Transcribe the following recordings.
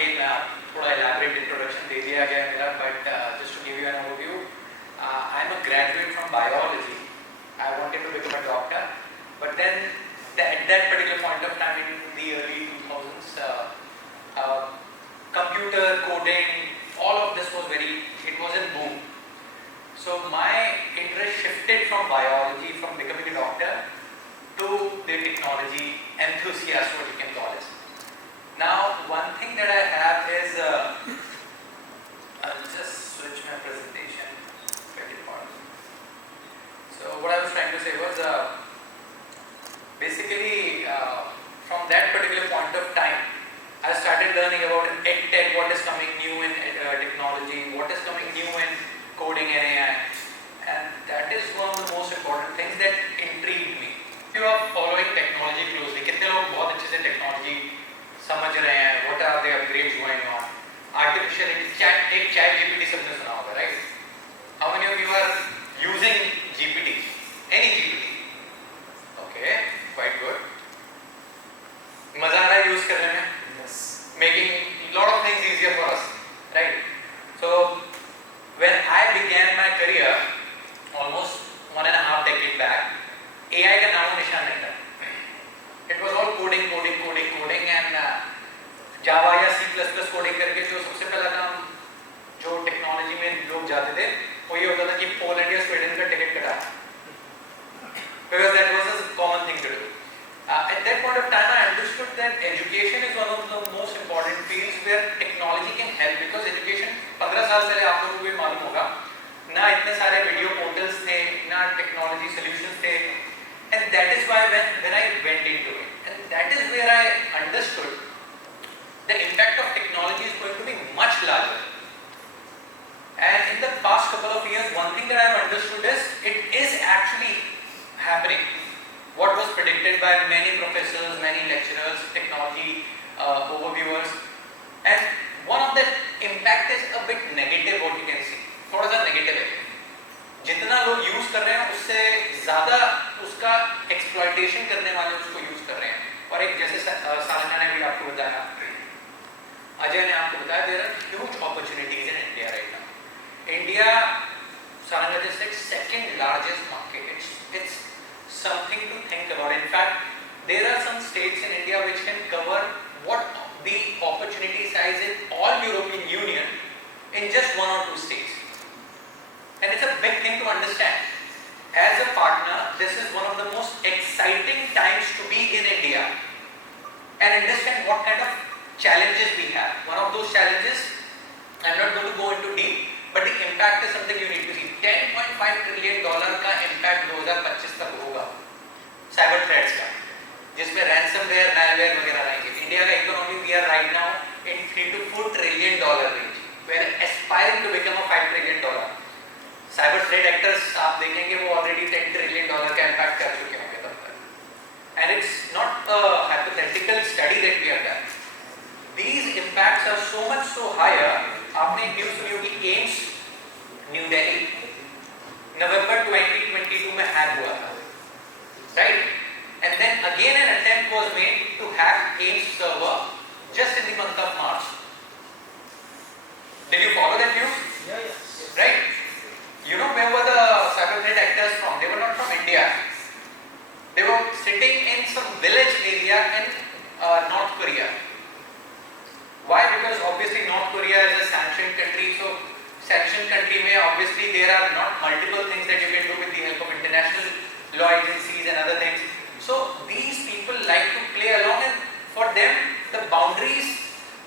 again थोड़ा elaborate introduction दे दिया गया मेरा, but just to give you an overview, I'm a graduate from biology. I wanted to become a doctor, but then at that particular point of time in the early 2000s, computer coding, all of this was it was in boom. So my interest shifted from biology, from becoming a doctor, to the technology enthusiast, what you can call it. Now, one thing that I have is, I'll just switch my presentation. So what I was trying to say was, basically, from that particular point of time, I started learning about EdTech, what is coming new in technology, what is coming new in coding and AI, and that is one of the most important things that intrigued me. If you are following technology closely, कितने लोग बहुत अच्छे से technology समझ रहे हैं, what are the upgrades going on? Artificial intelligence, एक chat GPT सबने सुना होगा, right? How many of you are using GPT? Any GPT? Okay, quite good. मजा आ रहा है यूज करने में? Yes. Making lot of things easier for us, right? So when I began my career, almost 1.5 decades back, AI का नाम निशान नहीं था. It was all coding and Java या C++ coding करके जो सबसे पहला काम जो टेक्नोलॉजी में लोग जाते थे वो ये होता था कि पोलैंड या स्वीडन का टिकट कटा, because that was a common thing to do. At that point of time, I understood that education is one of the most important fields where technology can help, because education 15 साल पहले आप लोगों को भी मालूम होगा ना इतने सारे वीडियो पोर्टल्स थे ना टेक्नोलॉजी सॉल्यूशंस थे, and that is why when I went into it, and that is where I understood the impact of technology is going to be much larger. And in the past couple of years, one thing that I have understood is it is actually happening. What was predicted by many professors, many lecturers, technology overviewers, and one of the impact is a bit negative. What you can see, थोड़ा सा negative है. जितना लोग use कर रहे हैं उससे ज़्यादा उसका एक्सप्लॉयटेशन करने वाले उसको यूज कर रहे हैं. और एक जैसे सारंगा ने भी आपको बताया, अजय ने आपको बताया, there are huge opportunities in India right now. India, Saranga just said, second largest market. It's something to think about. In fact, there are some states in India which can cover what the opportunity size in all European Union in just 1 or 2 states. And it's a big thing to understand. As a partner, this is one of the most exciting times to be in India and understand what kind of challenges we have. One of those challenges, I'm not going to go into deep, but the impact is something you need to see. $10.5 trillion का impact 2025 तक होगा cyber threats का, जिसमें ransomware, malware वगैरह रहेंगे. India का economy we are right now in $3 to $4 trillion range. We are aspiring to become a $5 trillion. Cyber threat actors आप देखेंगे वो ऑलरेडी $10 trillion का impact कर चुके होंगे तब तक. And it's not a hypothetical study that we have done. These impacts are so much so higher. आपने न्यूज़ सुनी होगी एम्स न्यू दिल्ली नवंबर 2022 में हैक हुआ था, right? And then again an attempt was made to hack AIMS server just in the month of March. Did you follow that news? Yeah, yes. Right? You know where were the cyber threat actors from? They were not from India. They were sitting in some village area in North Korea. Why? Because obviously North Korea is a sanctioned country, so sanctioned country में obviously there are not multiple things that you can do with the help of international law agencies and other things. So these people like to play along, and for them the boundaries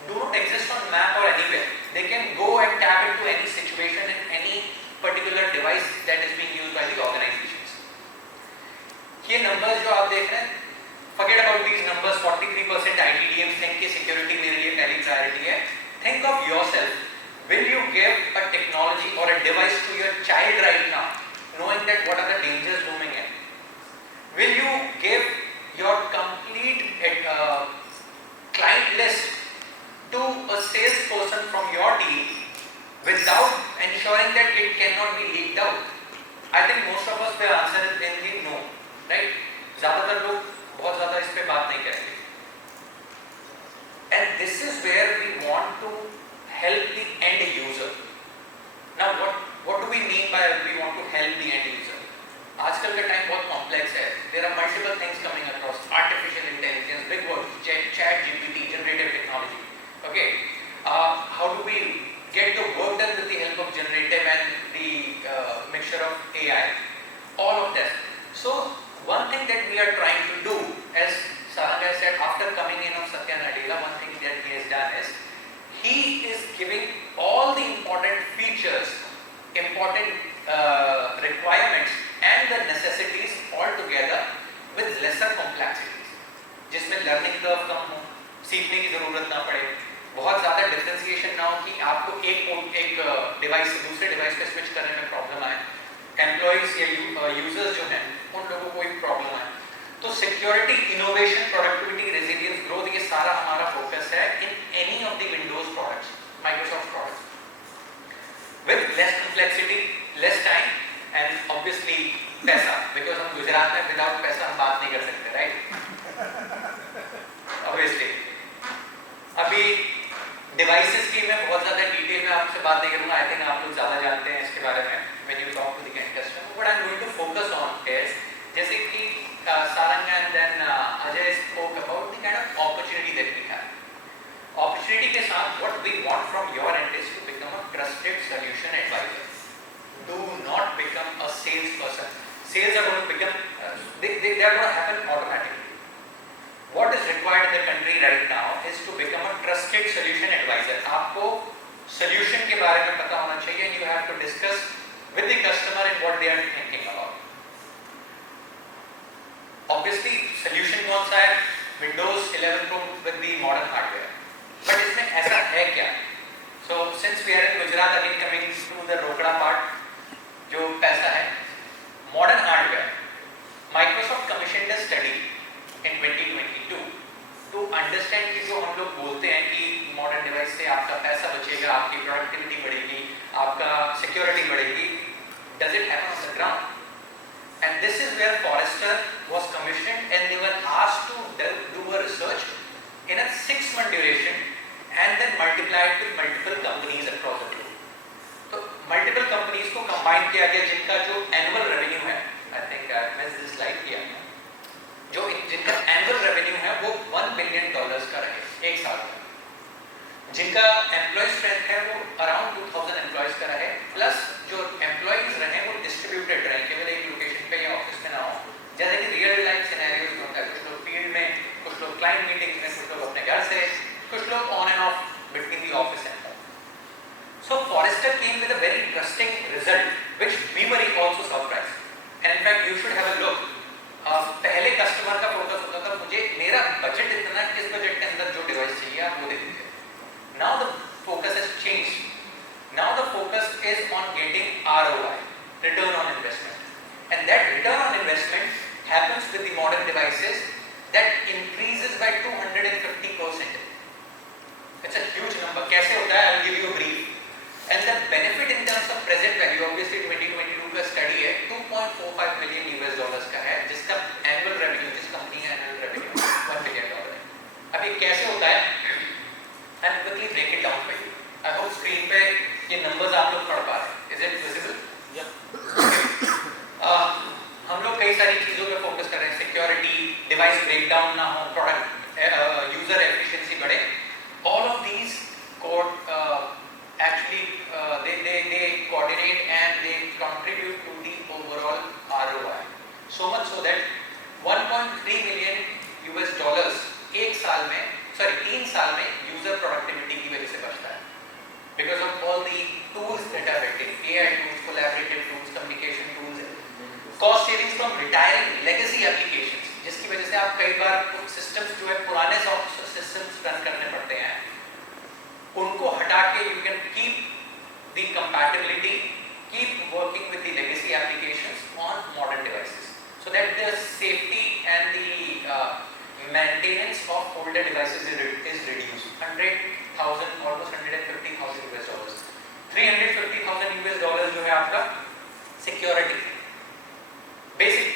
do not exist on map or anywhere. They can go and tap into any situation in any particular device that is being used by the organizations. ये numbers जो आप देख रहे हैं, forget about these numbers. 43% ITDMs think कि security मेरे लिए पहली priority है. Think of yourself. Will you give a technology or a device to your child right now, knowing that what are the dangers looming in? Will you give your complete client list to a salesperson from your team without ensuring that it cannot be leaked out? I think most of us will answer it in the no, right? ज़्यादातर लोग बहुत ज़्यादा इस पे बात नहीं करेंगे. And this is where we want help the end user. Now what do we mean by we want to help the end user? आजकल का टाइम बहुत कॉम्प्लेक्स है. There are multiple things coming across. Artificial intelligence, big words, chat GPT, generative technology. Okay, how do we get the work done with the help of generative and the mixture of AI? All of that. So one thing that we are trying to do, as Saranga said, after coming in of Satya Nadella, one thing that he has done is he is giving all the important features, important requirements and the necessities all together with lesser complexities, जिसमें learning curve कम हो, सीखने की ज़रूरत ना पड़े, बहुत ज़्यादा differentiation ना हो कि आपको एक डिवाइस से दूसरे डिवाइस पे स्विच करने में प्रॉब्लम आए, एम्प्लॉइज या यूजर्स जो हैं उन लोगों को कोई प्रॉब्लम आए. तो security, innovation, productivity, resilience, growth, ये सारा हमारा फोकस है in any of the Windows products, Microsoft products, with less complexity, less time and obviously पैसा, बिकॉज हम गुजरात में विदाउट पैसा हम बात नहीं कर सकते, राइट? ऑब्वियसली अभी डिवाइसेस की मैं बहुत ज़्यादा डिटेल में आपसे बात नहीं करूँगा. आई थिंक आप लोग ज़्यादा जानते हैं इसके बारे में. When you talk to the end customer, what I am going to focus on is, जैसे कि Saranga and then Ajay spoke about the kind of opportunity that we have. Opportunity के साथ what we want from your end is to become a trusted solution advisor. Do not become a salesperson. Sales are going to become they are going to happen automatically. What is required in the country right now is to become a trusted solution advisor. आपको solution के बारे में पता होना चाहिए. You have to discuss with the customer and what they are thinking about. Obviously solution कौन सा है? Windows 11 Pro with the modern hardware. But इसमें ऐसा है क्या? So since we are in Gujarat, again coming to the रोकड़ा part, जो पैसा है, modern hardware. Microsoft commissioned a study in 2022 to understand कि जो हम लोग बोलते हैं कि modern device से आपका पैसा बचेगा, आपकी productivity बढ़ेगी, आपका security बढ़ेगी, does it happen on the ground? And this is where Forrester was commissioned and they were asked to do a research in a 6-month duration and then multiply it with multiple companies across the globe. तो multiple companies को combine किया गया जिनका जो annual revenue है, I think I missed this slide here, जो जिनका annual revenue है वो $1 billion का रहे एक साल में, जिनका employee strength है वो around 2000 employees का रहे, plus जो employees रहे वो distributed रहे, केवल एक लोकेशन पे या ऑफिस में ना हो, जैसे कि रियल लाइफ सिनेरियोज में होता है. कुछ लोग फील्ड में, कुछ लोग क्लाइंट मीटिंग्स में, कुछ लोग अपने घर से, कुछ लोग on and off between the office and home. So Forrester came with a very interesting result which we were also surprised. And in fact you should have a look. पहले customer का फोकस होता था मुझे मेरा budget इतना, इस budget के अंदर जो डिवाइस चाहिए आप वो दे दीजिए. Now the focus has changed. Now the focus is on getting ROI, return on investment. And that return on investment happens with the modern devices that increases by 250%. It's a huge number. कैसे होता है? I'll give you a brief. And the benefit in terms of present value, obviously 2022 का study है, $2.45 million का है, जिसका annual revenue, जिस company का annual revenue $1 billion है. अभी कैसे होता है? I'll quickly break it down for you. I hope screen पे ये numbers आप लोग पढ़ पा रहे हैं. Is it visible? Yeah. हम लोग कई सारी चीज़ों पे फोकस कर रहे हैं. सिक्योरिटी, डिवाइस ब्रेकडाउन ना हो, प्रोडक्ट यूजर एफिशिएंसी बढ़े. All of these actually they coordinate and they contribute to the overall ROI. So much so that $1.3 million एक साल में, sorry 3 साल में यूजर प्रोडक्टिविटी की वजह से बचता है. Because of all the tools that are built in, AI tools, collaborative tools, communication tools, cost savings from retiring legacy applications, जिसकी वजह से आप कई बार systems जो है पुराने systems रन करने पड़ते हैं, उनको हटा के you can keep the compatibility, keep working with the legacy applications on modern devices, so that the safety and the maintenance of older devices is reduced. 100,000, almost $150,000. $350,000 जो है आपका सिक्योरिटी, बेसिक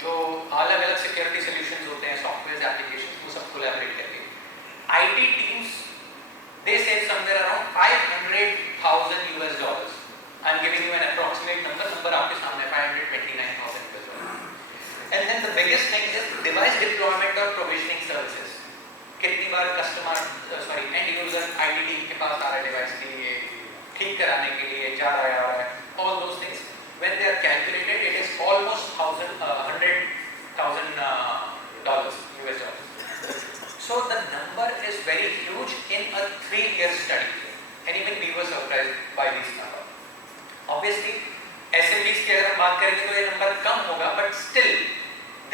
जो अलग अलग सिक्योरिटी सॉल्यूशंस होते हैं, software applications, वो सब कोलैबोरेट करके. IT teams they save some device deployment और प्रोविजनिंग सर्विसेज, कितनी बार customer end user IT team के पास आ रहा है डिवाइस के लिए ठीक कराने के लिए जा रहा है, all those things when they are calculated it is almost $100,000 US dollars. So the number is very huge in a 3-year study, and even we were surprised by this number. Obviously SMBs की अगर हम बात करेंगे तो ये number कम होगा, but still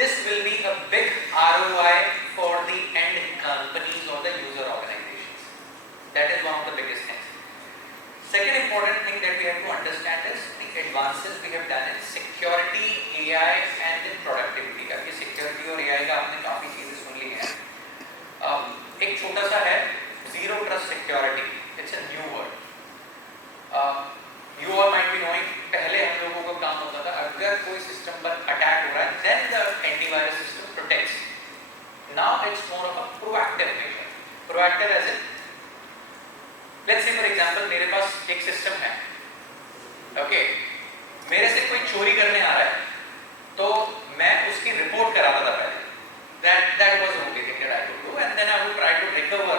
this will be a big ROI for the end companies or the user organizations. That is one of the biggest things. Second important thing that we have to understand is the advances we have done in security, AI and in productivity. अभी security और AI का आपने काफी चीजें सुन ली हैं. एक छोटा सा है zero trust security. It's a new word. You all might be knowing, पहले हम लोगों को काम होता था अगर कोई सिस्टम पर अटैक हो रहा है then the antivirus system protects. Now it's more of a proactive measure. Proactive as in, let's say for example मेरे पास एक सिस्टम है, ओके, मेरे से कोई चोरी करने आ रहा है तो मैं उसकी रिपोर्ट कराता था पहले. That was the only thing that I would do, and then I would try to recover,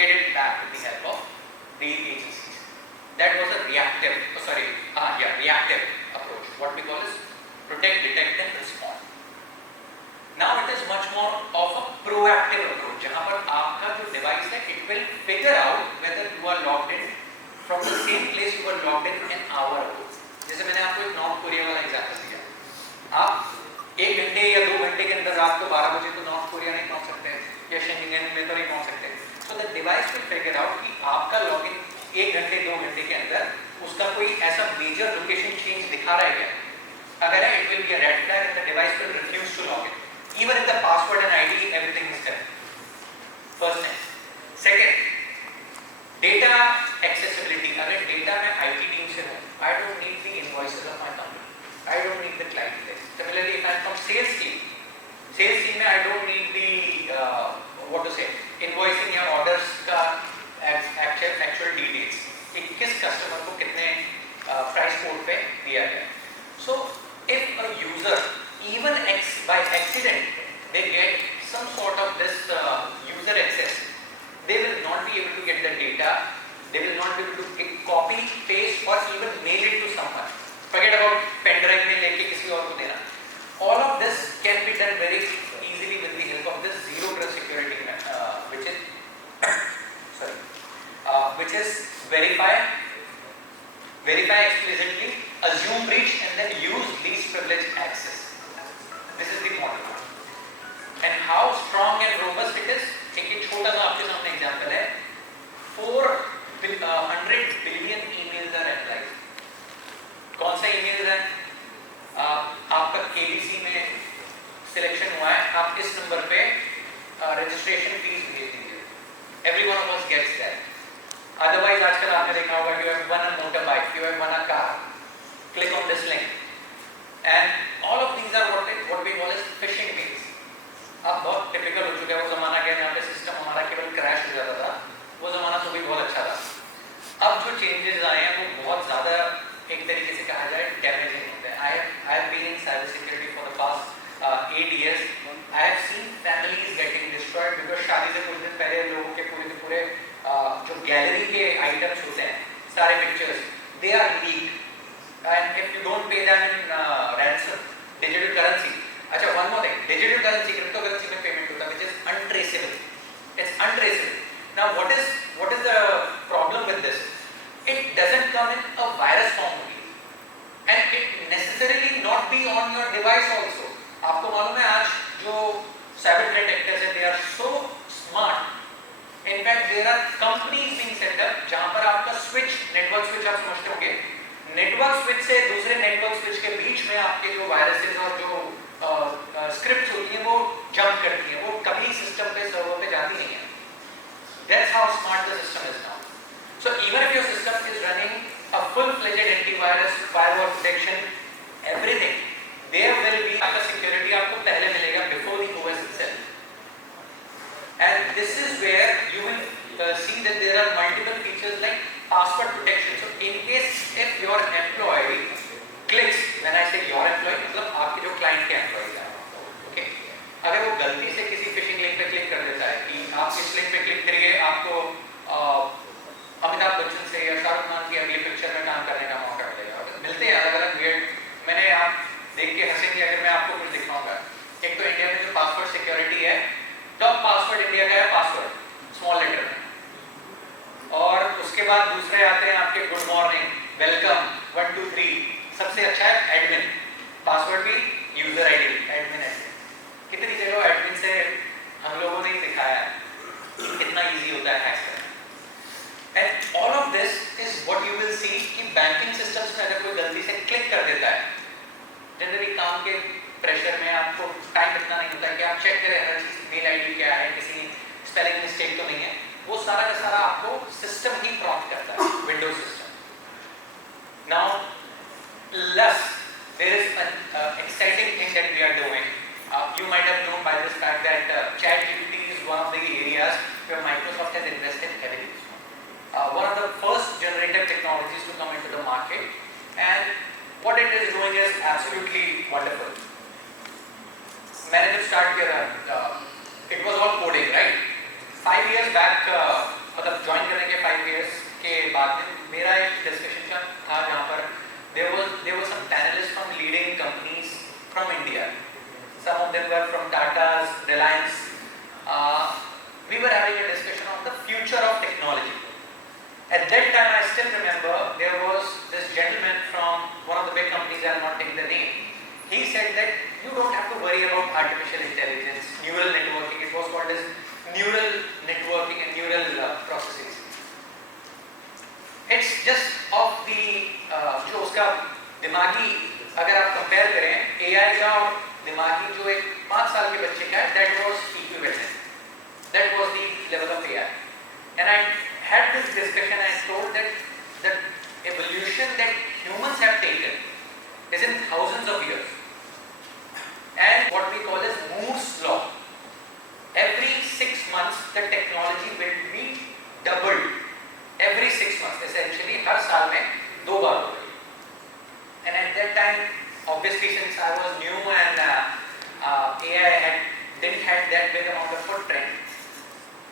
get it back with the help of the agencies. That was a reactive approach. What we call is protect, detect and respond. Now it is much more of a proactive approach, जहाँ पर आपका जो device है it will figure out whether you are logged in from the same place you were logged in an hour ago. जैसे मैंने आपको एक north Korea वाला एग्जांपल दिया, आप 1 घंटे या 2 घंटे के अंदर रात को 12 बजे तो नॉर्थ कोरिया नहीं पहुंच सकते या शेंगेन में तो नहीं पहुंच सकते. So the device will figure out कि आपका लॉगिन 1 घंटे 2 घंटे के अंदर उसका कोई ऐसा मेजर लोकेशन चेंज दिखा रहा है क्या. अगर है it will be a red flag and the device will refuse to log in even if the password and ID everything is there. First thing. Second, data accessibility. अगर data में IT team से हूँ, I don't need the invoices of my company. I don't need the client list. Similarly, if I'm from sales team में I don't need the invoicing या orders का actual details. कि किस customer को कितने price quote पे दिया गया. So if a user even by accident they get some sort of this user access, they will not be able to get the data, they will not be able to copy, paste or even mail it to someone. Forget about pen drive में लेके किसी और को देना. All of this can be done very easily with the help of this zero trust security which is verify explicitly, assume breach and then use least privilege access. This is the model. And how strong and robust it is, एक छोटा सा आपके सामने example है. 400 billion emails are analysed. कौन सा email है? आपका केबीसी में सिलेक्शन हुआ है, आप इस नंबर पे रजिस्ट्रेशन फीस भेज दीजिए. Every one of us gets that. Otherwise आजकल आपने देखा होगा you have one a motor bike, you have one a car, click on this link. And all of these are what we call as phishing mails. अब बहुत typical हो चुका है वो ज़माना के जहाँ पे सिस्टम हमारा केवल क्रैश हो जाता था, वो ज़माना तो भी बहुत अच्छा था. अब जो चेंजेस आए हैं वो बहुत ज़्यादा एक तरीके से कहा जाए डैमेजिंग होते हैं. I have been in cyber security for the past 8 years. I have seen families getting destroyed because शादी से कुछ दिन पहले लोगों के पूरे जो गैलरी के आइटम्स होते हैं, सारे pictures, they are leaked. And if you don't pay them in ransom, digital currency. अच्छा, one more thing, digital currency, cryptocurrency में payment होता है, which is untraceable. It's untraceable. Now, what is the problem with this? It doesn't come in a virus form only, and it necessarily not be on your device also. आपको मालूम है आज जो cyber threat actors हैं, they are so smart. In fact, there are companies being set up जहाँ पर आपका switch, network switch आप समझते होंगे, नेटवर्क स्विच से दूसरे नेटवर्क स्विच के बीच में आपके जो वायरसेस और जो स्क्रिप्ट्स होती हैं वो जंप करती हैं, वो कभी सिस्टम पे सर्वर पे जाती नहीं है. That's how smart the system is now. So even if your system is running a full-fledged antivirus, firewall protection, everything, there will be आपका security आपको पहले मिलेगा before the OS itself. And this is where you will see that there are multiple features like password protection. So in case if your employee clicks, when I say your employee, मतलब आपके जो client के employees हैं, okay, अगर वो उसके बाद दूसरे आते हैं आपके गुड मॉर्निंग, वेलकम, 1 2 3। सबसे अच्छा है एडमिन, पासवर्ड भी यूजर आईडी एडमिन। कितनी जगह एडमिन से हम लोगों ने ही दिखाया है कि कितना इजी होता है हैक करना। And all of this is what you will see कि बैंकिंग सिस्टम्स में अगर कोई गलती से क्लिक कर देता है, जनरली काम के प्रेशर में आपको टाइम इतना नहीं होता है कि आप चेक करें हर चीज, मेल आईडी क्या है, किसी स्पेलिंग मिस्टेक तो नहीं है, वो सारा का सारा आपको सिस्टम ही प्रॉम्प्ट करता है, Windows system. Now plus there is an exciting thing that we are doing. You might have known by this fact that ChatGPT is one of the areas where Microsoft has invested heavily. One of the first generative technologies to come into the market, and what it is doing is absolutely wonderful. मैंने जब start किया it was all coding, right? 5 years back, मतलब join करने के 5 years के बाद में मेरा एक डिस्कशन था जहाँ पर there were some panelists from leading companies from India. Some of them were from Tata's, Reliance. We were having a discussion on the future of technology. At that time, I still remember there was this gentleman from one of the big companies, I am not taking the name. He said that you don't have to worry about artificial intelligence, neural networking. It was called as neural networking and neural processing. It's just of the जो उसका दिमागी, अगर आप compare करें AI का और दिमागी जो एक 5 साल के बच्चे का है, that was equivalent. That was the level of AI. And I had this discussion and I told that the evolution that humans have taken is in thousands of years. And what we call as Moore's law. Every 6 months the technology will be doubled. Every 6 months, essentially हर साल में 2 बार हो गई. And at that time, obviously since I was new and AI didn't have that big amount of footprint.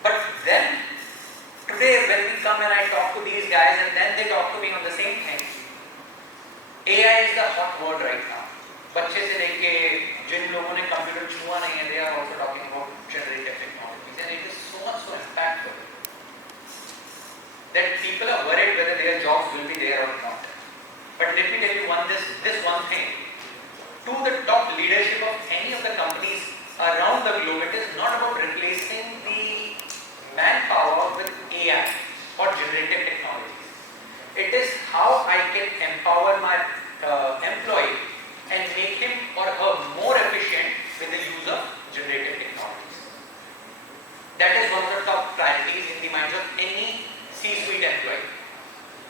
But then today when we come and I talk to these guys and then they talk to me on the same thing, AI is the hot word right now. बच्चे से लेके जिन लोगों ने computer छुआ नहीं है, they are also talking about generative technologies, and it is so much so impactful that people are worried whether their jobs will be there or not. But let me tell you this one thing. To the top leadership of any of the companies around the globe, it is not about replacing the manpower with AI or generative technologies. It is how I can empower my employee and make him or her more efficient with the use of generative technologies. That is one of the top priorities in the minds of any C-suite employee.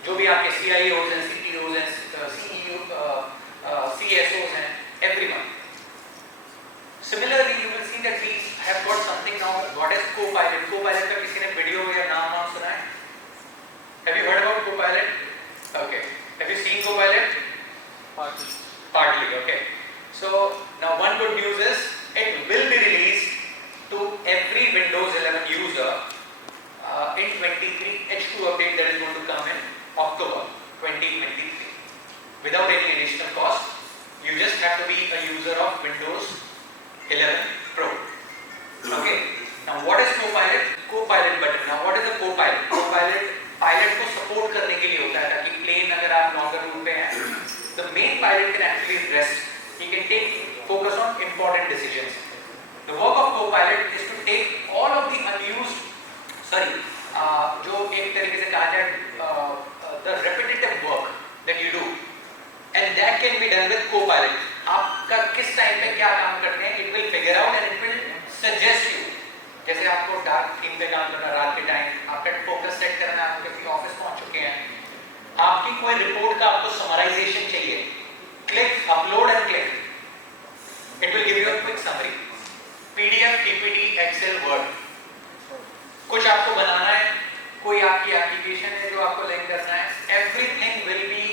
जो भी आपके CIOs हैं, CTOs हैं, CEO, CSOs हैं, everyone. Similarly, you will see that we have got something now. What is Copilot? Copilot का किसी ने video या नाम सुना है? Have you heard about Copilot? Okay. Have you seen Copilot? Partly. Okay. So now one good news is it will be released to every Windows 11 user in 23 H2 update that is going to come in October 2023 without any additional cost. You just have to be a user of Windows 11 Pro. Okay. Now what is Copilot? Copilot button. Now what is a Copilot? Copilot pilot को support करने के लिए होता है ताकि plane अगर आप longer route पे हैं, the main pilot can actually rest. He can focus on important decisions. The work of Copilot is to take all of the unused जो एक तरीके से कहा जाए the repetitive work that you do, and that can be done with Copilot. आपका किस time पे क्या काम करने हैं, it will figure out and it will suggest you. जैसे आपको डार्क थीम पे काम करना, रात के टाइम आपका फोकस सेट करना, आप किसी ऑफिस पहुंच चुके हैं, आपकी कोई रिपोर्ट का आपको समराइजेशन चाहिए, click upload and click, it will give you a quick summary. PDF, PPT, Excel, Word. कुछ आपको बनाना है, कोई आपकी एप्लीकेशन है जो आपको लिंक करना है, everything will be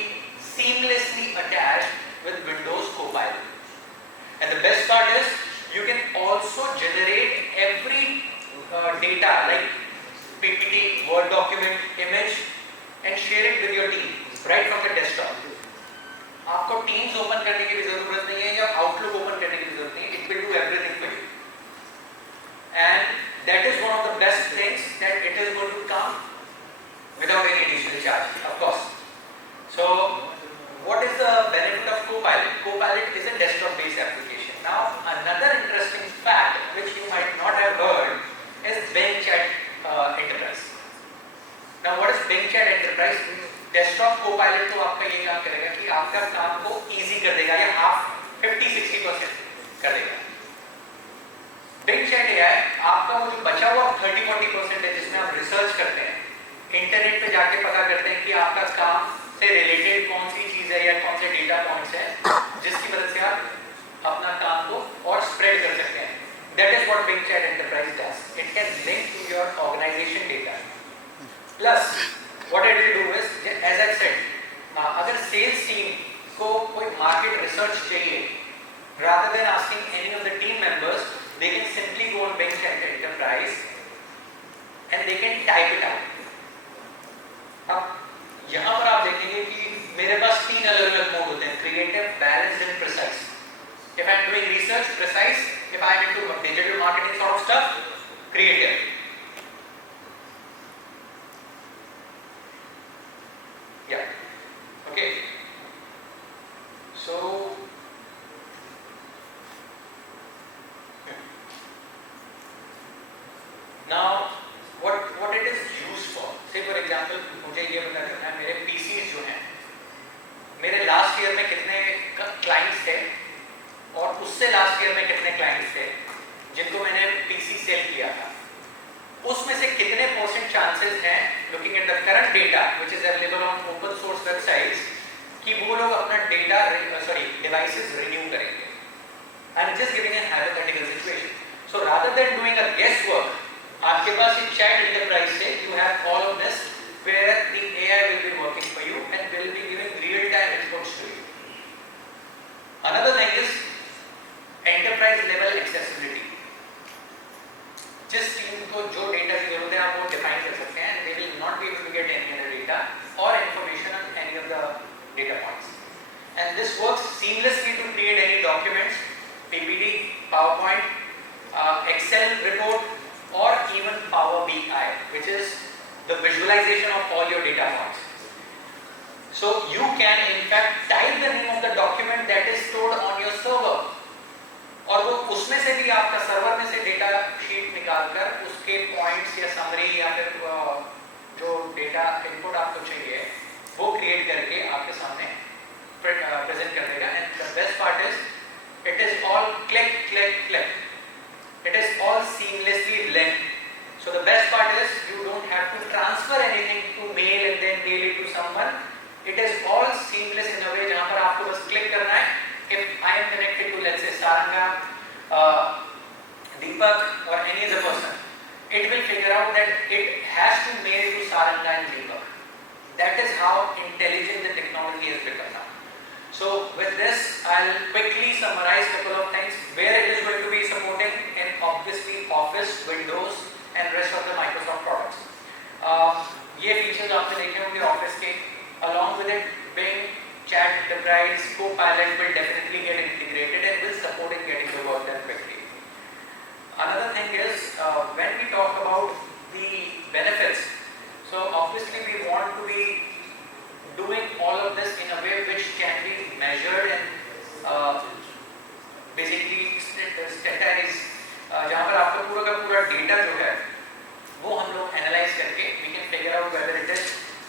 seamlessly attached with Windows Copilot. And the best part is you can also generate every data like PPT, Word document, image and share it with your team right from the desktop. आपको Teams open करने की भी जरूरत नहीं है या Outlook open करने की जरूरत नहीं है. It will do everything for you. And that is one of the best things that it is going to come without any additional recharge, of course. So what is the benefit of Copilot? Copilot is a desktop-based application. Now, another interesting fact which you might not have heard is Bing Chat Enterprise. Now, what is Bing Chat Enterprise? Desktop Copilot तो आपका ये काम करेगा कि आपका काम को easy कर देगा या half 50-60% कर देगा. Bing Chat AI आपका वो जो बचा हुआ 30-40% है जिसमें आप रिसर्च करते हैं, इंटरनेट पे जाके पता करते हैं कि आपका काम से रिलेटेड कौन सी चीज है या कौन से डेटा पॉइंट्स हैं जिसकी वजह से आप अपना काम को और स्प्रेड कर सकते हैं. That is what Bing Chat Enterprise does. It can link to your organization data. Plus, what it will do is, as I said, अगर sales team को कोई market research चाहिए, rather than asking any of the team members, they can simply go on Bing Chat Enterprise and they can type it out. अब यहाँ पर आप देखेंगे कि मेरे पास 3 अलग-अलग मोड होते हैं: creative, balanced and precise. If I am doing research, precise. If I am into digital marketing sort of stuff, creative. Yeah. Okay. So now what it is used for? Say for example, मुझे ये पता करना है मेरे PCs जो हैं, मेरे last year में कितने क्लाइंट्स थे और उससे लास्ट ईयर में कितने क्लाइंट्स थे जिनको मैंने PC सेल किया था, उसमें से कितने % चांसेस हैं looking at the current data which is available on open source websites कि वो लोग अपना डेटा डिवाइसेस रिन्यू करेंगे. I am just giving an hypothetical situation. So rather than doing a guess work, आपके पास एक चैट एंटरप्राइज से you have all of this where the AI will be working for you and will be giving real-time inputs to you. Another thing is enterprise level accessibility. जिस team को जो data की जरूरत है आप वो define कर सकते हैं and they will not be able to get any other data or information on any of the data points. And this works seamlessly to create any documents, PPT, PowerPoint, Excel report or even Power BI, which is the visualization of all your data points. So you can in fact type the name of the document that is stored on your server और वो उसमें से भी आपका server में से data sheet निकालकर उसके पॉइंट्स या समरी या फिर जो डेटा इनपुट आपको चाहिए वो क्रिएट करके आपके सामने प्रेजेंट कर देगा. And the best part is it is all click click click. It is all seamlessly linked. So the best part is you don't have to transfer anything to mail and then mail it to someone. It is all seamless in a way जहाँ पर आपको बस click करना है. If I am connected to let's say Saranga, Deepak or any other person, it will figure out that it has to mail to Saranga and Deepak. That is how intelligent the technology has become now. So with this, I'll quickly summarize a couple of things where it is going to be supporting in obviously Office, Windows and rest of the Microsoft products. ये features आपने देखे होंगे Office के. Along with it, Bing Chat Enterprise, Copilot will definitely get integrated and will support in getting the work done quickly. Another thing is when we talk about the benefits, so obviously we want to be doing all of this in a way which can be measured and basically standardized, जहाँ पर आपका पूरा का पूरा data जो है वो हम लोग एनालाइज करके we can figure out whether it is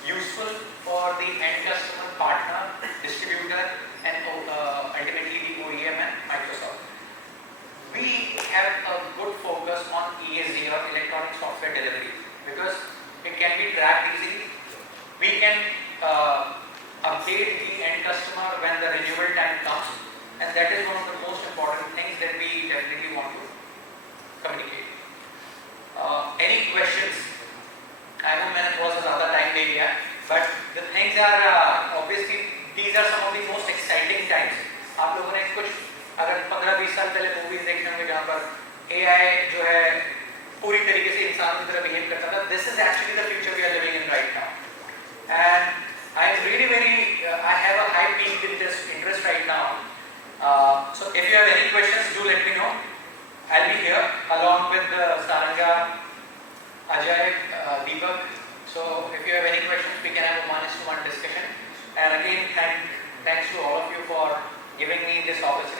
useful for the end customer, partner, distributor and ultimately the OEM and Microsoft. We have a good focus on ESD or electronic software delivery because it can be tracked easily. We can update the end customer when the renewal time comes, and that is one of the most important things that we definitely want to communicate. Any questions? I know मैंने थोड़ा सा ज़्यादा time ले लिया, but the things are obviously these are some of the most exciting times. आप लोगों ने कुछ अगर 15-20 साल पहले मूवीज देखने होंगे जहाँ पर AI जो है पूरी तरीके से इंसान की तरह बिहेव करता था. This is actually the future we are living in right now, and I am really very I have a high peak in this interest right now. So this opportunity.